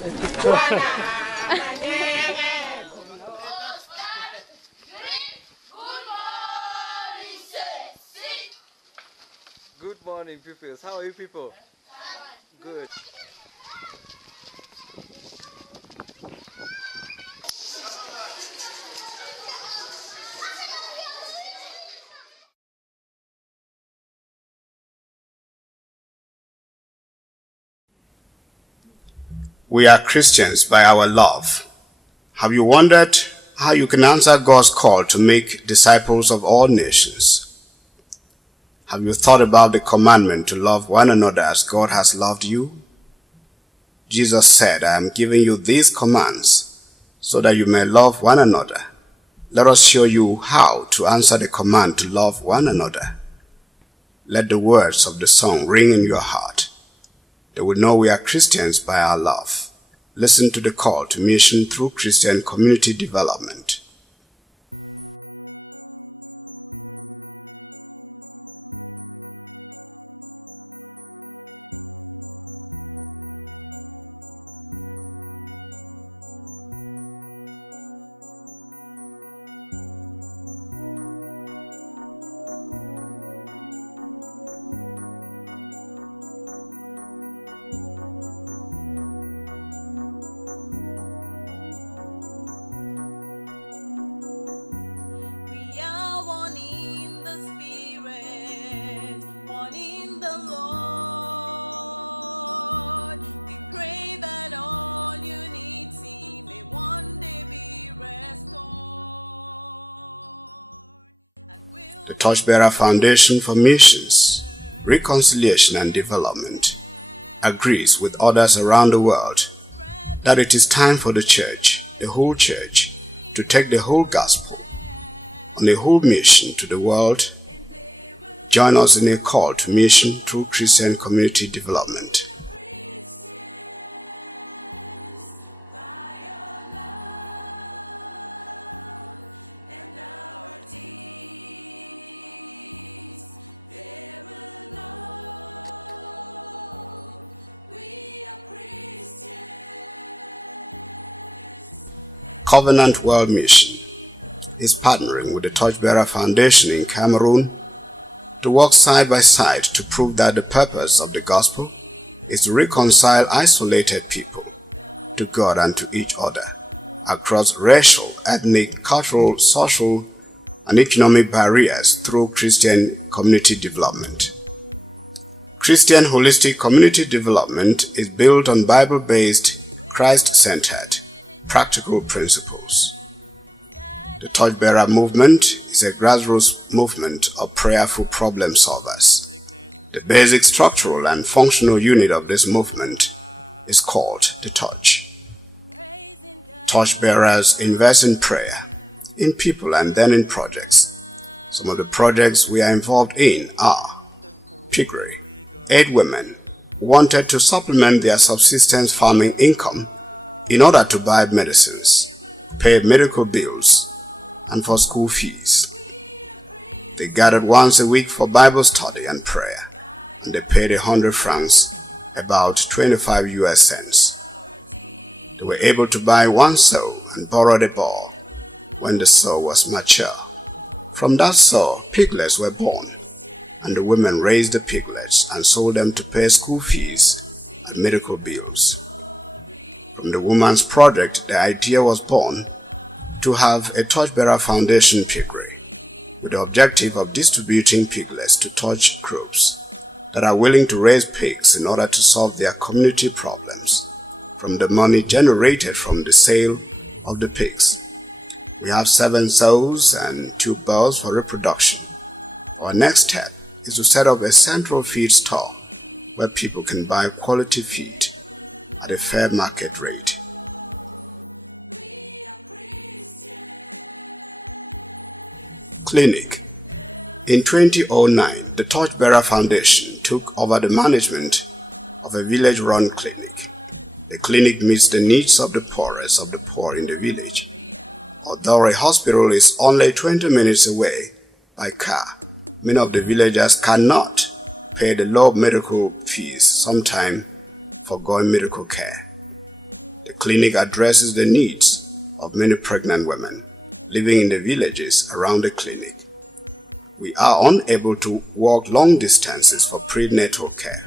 Good morning, people. How are you people? Good. We are Christians by our love. Have you wondered how you can answer God's call to make disciples of all nations? Have you thought about the commandment to love one another as God has loved you? Jesus said, I am giving you these commands so that you may love one another. Let us show you how to answer the command to love one another. Let the words of the song ring in your heart. They will know we are Christians by our love. Listen to the call to mission through Christian community development. The Torchbearer Foundation for Missions, Reconciliation and Development agrees with others around the world that it is time for the church, the whole church, to take the whole gospel on a whole mission to the world. Join us in a call to mission through Christian community development. Covenant World Mission is partnering with the Torchbearer Foundation in Cameroon to work side by side to prove that the purpose of the gospel is to reconcile isolated people to God and to each other across racial, ethnic, cultural, social, and economic barriers through Christian community development. Christian holistic community development is built on Bible-based, Christ-centered, practical principles. The Torchbearer movement is a grassroots movement of prayerful problem solvers. The basic structural and functional unit of this movement is called the Torch. Torchbearers invest in prayer, in people, and then in projects. Some of the projects we are involved in are piggery. 8 women wanted to supplement their subsistence farming income in order to buy medicines, pay medical bills, and for school fees. They gathered once a week for Bible study and prayer, and they paid 100 francs, about 25 US cents. They were able to buy 1 sow and borrow the ball when the sow was mature. From that sow, piglets were born, and the women raised the piglets and sold them to pay school fees and medical bills. From the woman's project, the idea was born to have a Torchbearer Foundation piggery with the objective of distributing piglets to torch groups that are willing to raise pigs in order to solve their community problems from the money generated from the sale of the pigs. We have 7 sows and 2 bulls for reproduction. Our next step is to set up a central feed store where people can buy quality feed at a fair market rate. Clinic. In 2009, the Torchbearer Foundation took over the management of a village-run clinic. The clinic meets the needs of the poorest of the poor in the village. Although a hospital is only 20 minutes away by car, many of the villagers cannot pay the low medical fees, sometimes forgoing medical care. clinic addresses the needs of many pregnant women living in the villages around the clinic. We are unable to walk long distances for prenatal care.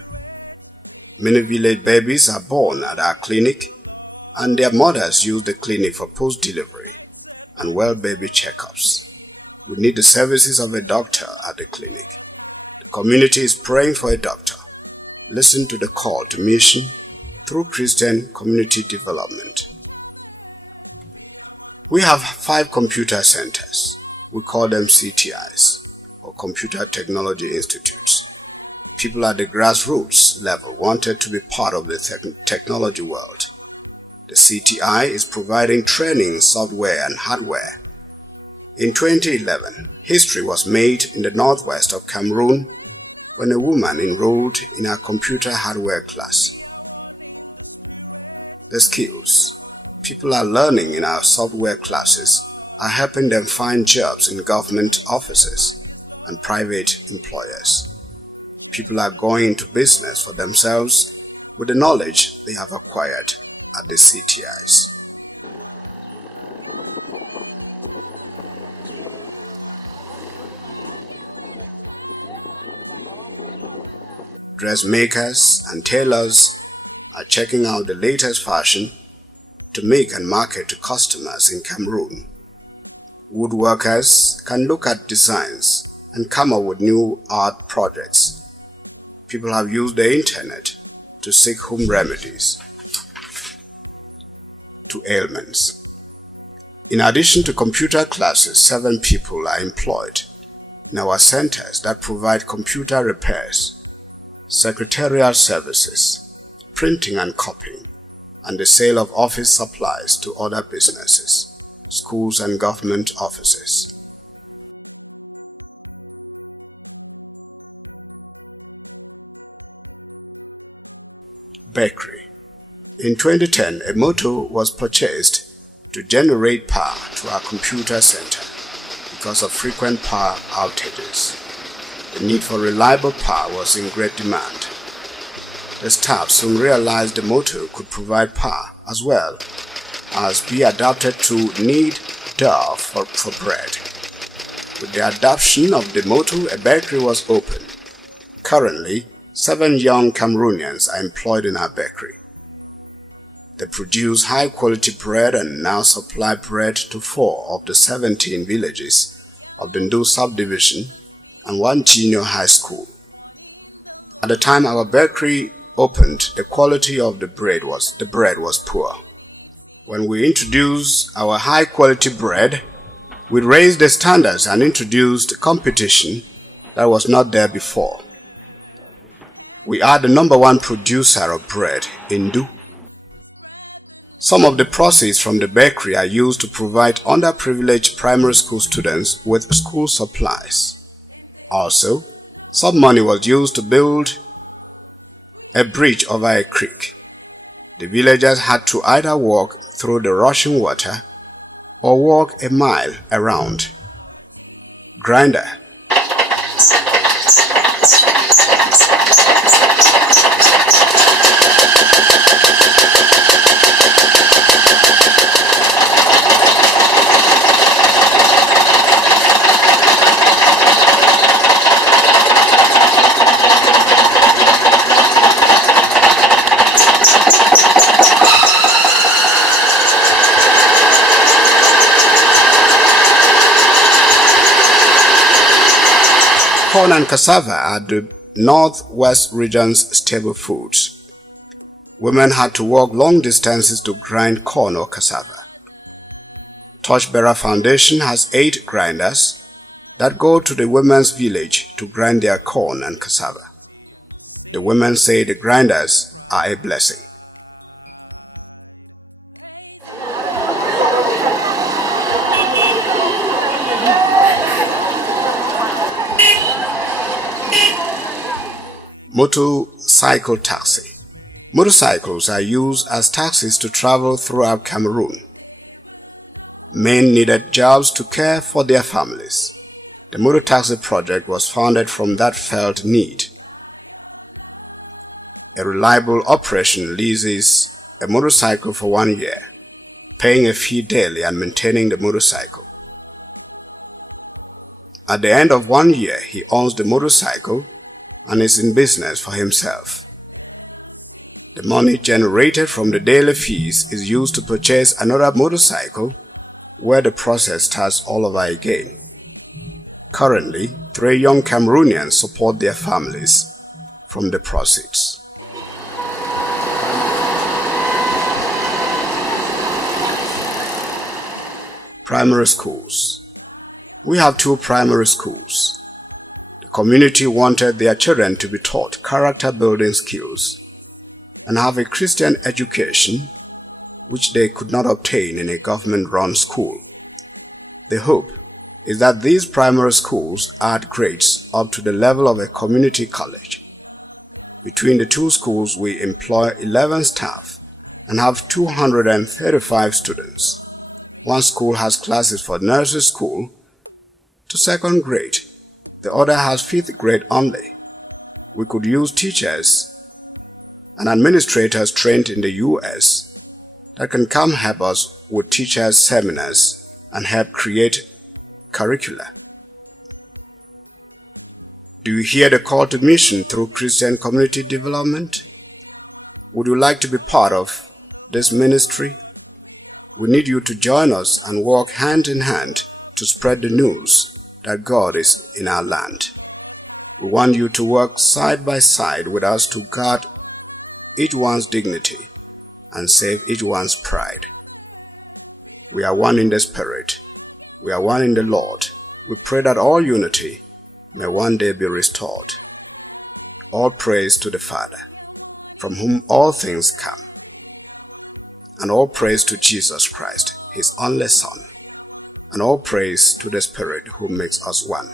Many village babies are born at our clinic, and their mothers use the clinic for post-delivery and well baby checkups. We need the services of a doctor at the clinic. The community is praying for a doctor. Listen to the call to mission through Christian community development. We have 5 computer centers. We call them CTIs, or Computer Technology Institutes. People at the grassroots level wanted to be part of the technology world. The CTI is providing training in software and hardware. In 2011, history was made in the northwest of Cameroon when a woman enrolled in a computer hardware class. The skills people are learning in our software classes are helping them find jobs in government offices and private employers. People are going into business for themselves with the knowledge they have acquired at the CTIs. Dressmakers and tailors are checking out the latest fashion to make and market to customers in Cameroon. Woodworkers can look at designs and come up with new art projects. People have used the internet to seek home remedies to ailments. In addition to computer classes, 7 people are employed in our centers that provide computer repairs, secretarial services, printing and copying, and the sale of office supplies to other businesses, schools and government offices. Bakery. In 2010, a motor was purchased to generate power to our computer center because of frequent power outages. The need for reliable power was in great demand. The staff soon realized the motor could provide power as well as be adapted to knead dough for bread. With the adoption of the motor, a bakery was opened. Currently, 7 young Cameroonians are employed in our bakery. They produce high-quality bread and now supply bread to 4 of the 17 villages of the Ndo subdivision and 1 junior high school. At the time our bakery opened, the quality of the bread was poor. When we introduced our high-quality bread, we raised the standards and introduced competition that was not there before. We are the #1 producer of bread in Ndo. Some of the proceeds from the bakery are used to provide underprivileged primary school students with school supplies. Also, some money was used to build a bridge over a creek. The villagers had to either walk through the rushing water or walk a mile around. Grinder. Corn and cassava are the Northwest region's staple foods. Women had to walk long distances to grind corn or cassava. Torchbearer Foundation has 8 grinders that go to the women's village to grind their corn and cassava. The women say the grinders are a blessing. Motorcycle taxi. Motorcycles are used as taxis to travel throughout Cameroon. Men needed jobs to care for their families. The motor taxi project was founded from that felt need. A reliable operation leases a motorcycle for 1 year, paying a fee daily and maintaining the motorcycle. At the end of 1 year, he owns the motorcycle and is in business for himself. The money generated from the daily fees is used to purchase another motorcycle, where the process starts all over again. Currently, 3 young Cameroonians support their families from the proceeds. Primary schools. We have 2 primary schools. The community wanted their children to be taught character-building skills and have a Christian education which they could not obtain in a government-run school. The hope is that these primary schools add grades up to the level of a community college. Between the 2 schools, we employ 11 staff and have 235 students. One school has classes for nursery school to 2nd grade. The other has 5th grade only. We could use teachers and administrators trained in the US that can come help us with teachers' seminars and help create curricula. Do you hear the call to mission through Christian community development? Would you like to be part of this ministry? We need you to join us and work hand in hand to spread the news that God is in our land. We want you to work side by side with us to guard each one's dignity and save each one's pride. We are one in the Spirit. We are one in the Lord. We pray that all unity may one day be restored. All praise to the Father, from whom all things come, and all praise to Jesus Christ, His only Son, and all praise to the Spirit who makes us one.